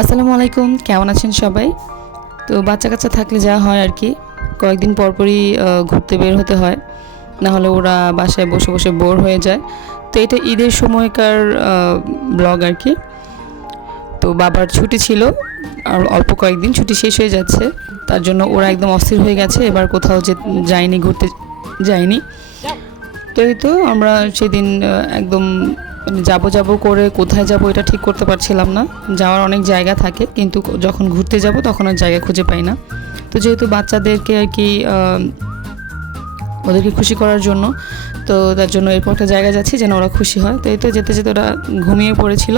আসসালামু আলাইকুম, কেমন আছেন সবাই? তো বাচ্চা কাচ্চা থাকলে যা হয় আর কি, কয়েকদিন পরপরই ঘুরতে বের হতে হয়। না হলে ওরা বাসায় বসে বসে বোর হয়ে যায়। তো এটা ঈদের সময়কার ব্লগ আর কি। তো বাবার ছুটি ছিল, আর অল্প কয়েকদিন ছুটি শেষ হয়ে যাচ্ছে। তার জন্য ওরা একদম অস্থির হয়ে গেছে, এবার কোথাও যে, যায়নি, ঘুরতে যায়নি। তো এই তো আমরা সেদিন একদম যাব যাব করে কোথায় যাব এটা ঠিক করতে পারছিলাম না। যাওয়ার অনেক জায়গা থাকে, কিন্তু যখন ঘুরতে যাব তখন আর জায়গা খুঁজে পাই না। তো যেহেতু বাচ্চাদেরকে আর কি ওদেরকে খুশি করার জন্য, তো তার জন্য এরপর একটা জায়গা যাচ্ছি যেন ওরা খুশি হয়। তো এই তো যেতে যেতে ওরা ঘুমিয়ে পড়েছিল,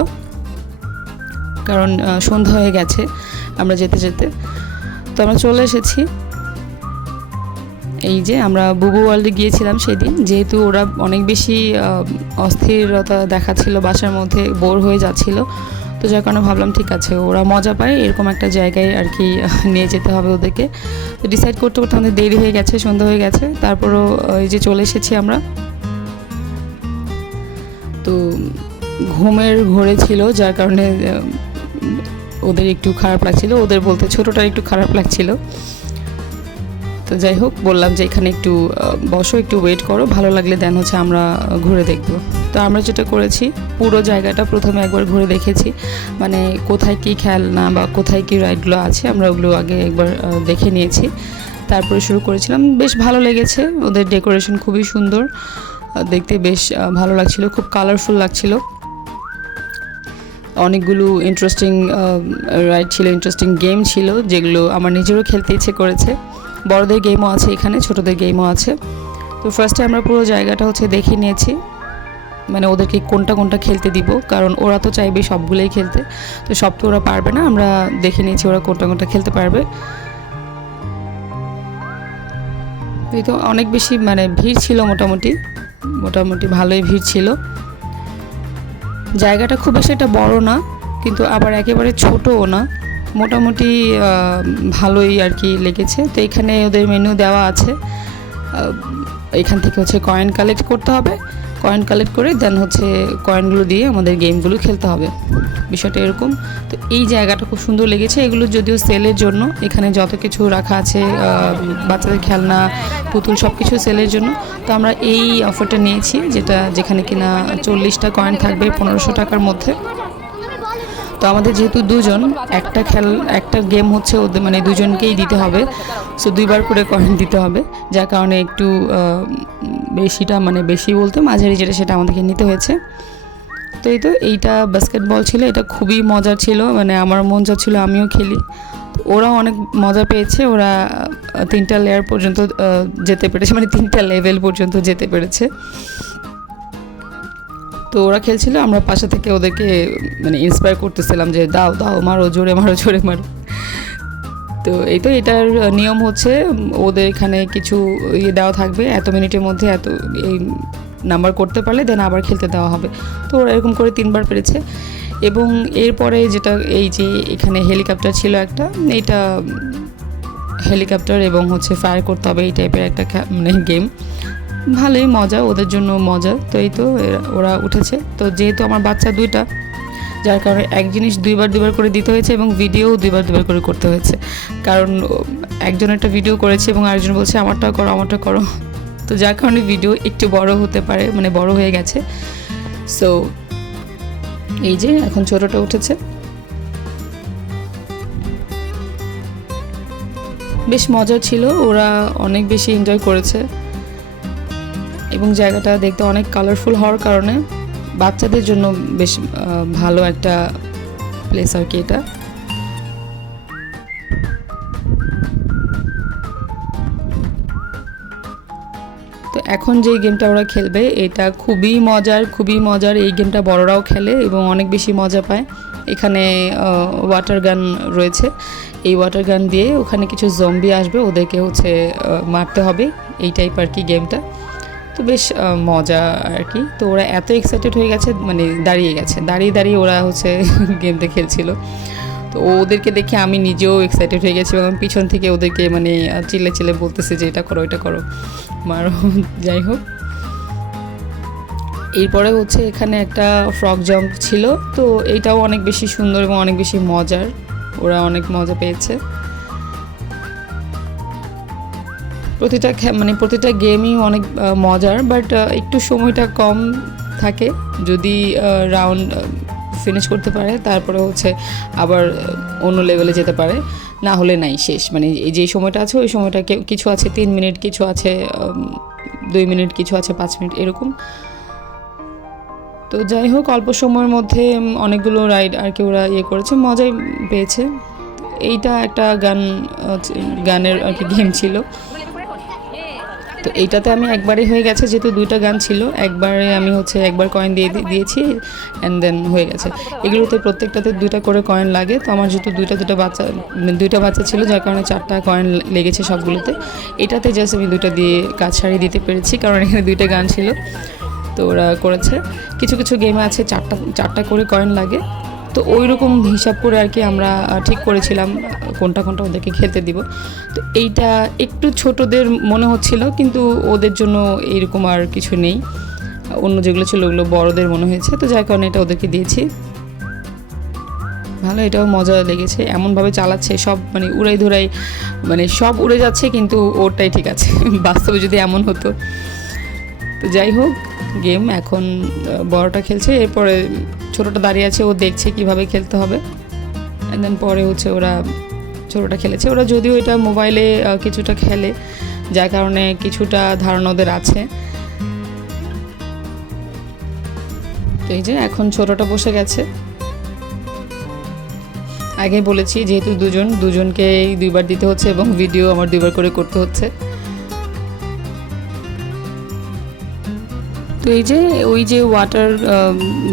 কারণ সন্ধ্যা হয়ে গেছে আমরা যেতে যেতে। তো আমরা চলে এসেছি। এই যে আমরা বুবু ওয়ার্ল্ডে গিয়েছিলাম সেদিন, যেহেতু ওরা অনেক বেশি অস্থিরতা দেখাচ্ছিল, বাসার মধ্যে বোর হয়ে যাচ্ছিল। তো যার কারণে ভাবলাম ঠিক আছে, ওরা মজা পায়, এরকম একটা জায়গায় আর কি নিয়ে যেতে হবে ওদেরকে। তো ডিসাইড করতে করতে আমাদের দেরি হয়ে গেছে, সন্ধ্যা হয়ে গেছে, তারপরও এই যে চলে এসেছি আমরা। তো ঘুমের ঘোরে ছিল, যার কারণে ওদের একটু খারাপ লাগছিল, ওদের বলতে ছোটোটার একটু খারাপ লাগছিল। তো যাই হোক, বললাম যে এখানে একটু বসো, একটু ওয়েট করো, ভালো লাগলে দেন হচ্ছে আমরা ঘুরে দেখব। তো আমরা যেটা করেছি, পুরো জায়গাটা প্রথমে একবার ঘুরে দেখেছি। মানে কোথায় কী খেলনা বা কোথায় কী রাইডগুলো আছে, আমরা ওগুলো আগে একবার দেখে নিয়েছি। তারপরে শুরু করেছিলাম, বেশ ভালো লেগেছে, ওদের ডেকোরেশন খুবই সুন্দর। দেখতে বেশ ভালো লাগছিল, খুব কালারফুল লাগছিল। অনেকগুলো ইন্টারেস্টিং রাইড ছিল ইন্টারেস্টিং গেম ছিল, যেগুলো আমার নিজেরও খেলতে ইচ্ছে করেছে। বড়দের গেমও আছে এখানে, ছোটদের গেমও আছে। তো ফার্স্টে আমরা পুরো জায়গাটা হচ্ছে দেখে নিয়েছি মানে ওদেরকে কোনটা কোনটা খেলতে দিব, কারণ ওরা তো চাইবে সবগুলোই খেলতে। তো সব তো ওরা পারবে না, আমরা দেখে নিয়েছি ওরা কোনটা কোনটা খেলতে পারবে। এই তো অনেক বেশি মানে ভিড় ছিল মোটামুটি মোটামুটি ভালোই ভিড় ছিল। জায়গাটা খুব বেশি একটা বড় না, কিন্তু আবার একেবারে ছোটও না। মোটামুটি ভালোই আর কি লেগেছে। তো এখানে ওদের মেনু দেওয়া আছে। এখান থেকে হচ্ছে কয়েন কালেক্ট করতে হবে। কয়েন কালেক্ট করে দেন হচ্ছে কয়েনগুলো দিয়ে আমাদের গেমগুলো খেলতে হবে। বিষয়টা এরকম। তো এই জায়গাটা খুব সুন্দর লেগেছে। এগুলো যদিও সেলের জন্য, এখানে যত কিছু রাখা আছে বাচ্চাদের খেলনা, পুতুল সব কিছু সেলের জন্য। তো আমরা এই অফারটা নিয়েছি, যেটা যেখানে কিনা চল্লিশটা কয়েন থাকবে পনেরোশো টাকার মধ্যে। তো আমাদের যেহেতু দুজন, একটা খেল, একটা গেম হচ্ছে ওদের মানে দুজনকেই দিতে হবে। সো দুইবার করে কয়েন দিতে হবে, যার কারণে একটু বেশিটা মানে বেশি বলতে মাঝারি যেটা সেটা আমাদেরকে নিতে হয়েছে। তো এই তো, এইটা বাস্কেটবল ছিল, এটা খুবই মজার ছিল মানে আমার মন ছিল আমিও খেলি। তো ওরাও অনেক মজা পেয়েছে, ওরা তিনটা লেয়ার পর্যন্ত যেতে পেরেছে মানে তিনটা লেভেল পর্যন্ত যেতে পেরেছে। তো ওরা খেলছিল, আমরা পাশে থেকে ওদেরকে মানে ইন্সপায়ার করতেছিলাম যে দাও দাও, মারো, জোরে মারো জোরে মারো। তো এই তো এটার নিয়ম হচ্ছে, ওদের এখানে কিছু ইয়ে দেওয়া থাকবে, এত মিনিটের মধ্যে এত এই নাম্বার করতে পারলে দেন আবার খেলতে দেওয়া হবে। তো ওরা এরকম করে তিনবার পেরেছে। এবং এরপরে যেটা, এই যে এখানে হেলিকপ্টার ছিল একটা এইটা হেলিকপ্টার এবং হচ্ছে ফায়ার করতে হবে, এই টাইপের একটা মানে গেম ভালোই মজা, ওদের জন্য মজা। তো এই তো ওরা উঠেছে। তো যেহেতু আমার বাচ্চা দুইটা, যার কারণে এক জিনিস দুইবার দুইবার করে দিতে হয়েছে এবং ভিডিও দুইবার দুইবার করে করতে হয়েছে। কারণ, একজন একটা ভিডিও করেছে এবং আরেকজন বলছে আমারটাও করো, আমারটা করো। তো যার কারণে ভিডিও একটু বড় হতে পারে মানে বড় হয়ে গেছে। সো এই যে এখন ছোটটা উঠেছে। বেশ মজা ছিল, ওরা অনেক বেশি এনজয় করেছে। এবং জায়গাটা দেখতে অনেক কালারফুল হওয়ার কারণে বাচ্চাদের জন্য বেশ ভালো একটা প্লেস আর কি এটা। তো এখন যে গেমটা ওরা খেলবে, এটা খুবই মজার খুবই মজার। এই গেমটা বড়রাও খেলে এবং অনেক বেশি মজা পায়। এখানে ওয়াটার গান রয়েছে। এই ওয়াটার গান দিয়ে ওখানে কিছু জম্বি আসবে, ওদেরকে হচ্ছে মারতে হবে। এই টাইপ আর কি গেমটা তো বেশ মজা আর কি তো ওরা এত এক্সাইটেড হয়ে গেছে মানে দাঁড়িয়ে গেছে। দাঁড়িয়ে দাঁড়িয়ে ওরা হচ্ছে গেমটা খেলছিল। তো ওদেরকে দেখে আমি নিজেও এক্সাইটেড হয়ে গেছি এবং পিছন থেকে ওদেরকে মানে চিল্লে চিল্লে বলতেছে যে, এটা করো এটা করো। মারো, যাই হোক। এরপরে হচ্ছে এখানে একটা ফ্রক জাম্প ছিল। তো এটাও অনেক বেশি সুন্দর এবং অনেক বেশি মজার। ওরা অনেক মজা পেয়েছে। প্রতিটা মানে প্রতিটা গেমই অনেক মজার বাট একটু সময়টা কম থাকে যদি রাউন্ড ফিনিশ করতে পারে। তারপরে হচ্ছে আবার অন্য লেভেলে যেতে পারে। না হলে নাই, শেষ। মানে এই যে সময়টা আছে, ওই সময়টা কিছু আছে তিন মিনিট কিছু আছে দুই মিনিট কিছু আছে পাঁচ মিনিট এরকম। তো যাই হোক, অল্প সময়ের মধ্যে অনেকগুলো রাইড আর কি ওরা ইয়ে করেছে, মজাই পেয়েছে। এইটা একটা গান গানের আর কি গেম ছিল। তো এইটাতে আমি একবারই হয়ে গেছে, যেহেতু দুইটা গান ছিল, একবারে আমি হচ্ছে একবার কয়েন দিয়ে দিয়েছি অ্যান্ড দেন হয়ে গেছে। এগুলোতে প্রত্যেকটাতে দুইটা করে কয়েন লাগে, তো আমার যেহেতু দুইটা দুটো বাচ্চা, দুইটা বাচ্চা ছিল, যার কারণে চারটা কয়েন লেগেছে সবগুলোতে। এটাতে জাস্ট আমি দুইটা দিয়ে কাজ সারিয়ে দিতে পেরেছি, কারণ এখানে দুইটা গান ছিল, তো ওরা করেছে। কিছু কিছু গেমে আছে, চারটা চারটা করে কয়েন লাগে। তো ওই রকম হিসাব করে আর কি আমরা ঠিক করেছিলাম, কোনটা কোনটা ওদেরকে খেতে দিব। তো এইটা একটু ছোটদের মনে হচ্ছিল, কিন্তু ওদের জন্য এইরকম আর কিছু নেই। অন্য যেগুলো ছিল ওগুলো বড়দের মনে হয়েছে, তো যার কারণে এটা ওদেরকে দিয়েছি। ভালো, এটাও মজা লেগেছে, এমনভাবে চালাচ্ছে, সব মানে উড়াই ধুরাই মানে সব উড়ে যাচ্ছে, কিন্তু ওরটাই ঠিক আছে, বাস্তবে যদি এমন হতো। তো যাই হোক গেম, এখন বড়টা খেলছে, এরপরে ছোটোটা দাঁড়িয়ে আছে, ও দেখছে কীভাবে খেলতে হবে। দেন পরে হচ্ছে ওরা ছোটোটা খেলেছে। ওরা যদিও এটা মোবাইলে কিছুটা খেলে, যার কারণে কিছুটা ধারণা ওদের আছে। তো এই যে এখন ছোটোটা বসে গেছে। আগে বলেছি, যেহেতু দুজন, দুজনকে দুইবার দিতে হচ্ছে এবং ভিডিও আমার দুইবার করে করতে হচ্ছে। তো এই যে, ওই যে ওয়াটার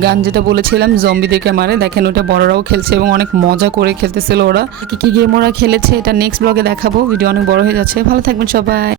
গান যেটা বলেছিলাম জম্বিদেরকে মারে, দেখেন ওটা বড়রাও খেলছে এবং অনেক মজা করে খেলতেছিল ওরা। কি কি গেম ওরা খেলেছে, এটা নেক্সট ব্লগে দেখাবো ভিডিও অনেক বড় হয়ে যাচ্ছে। ভালো থাকবেন সবাই।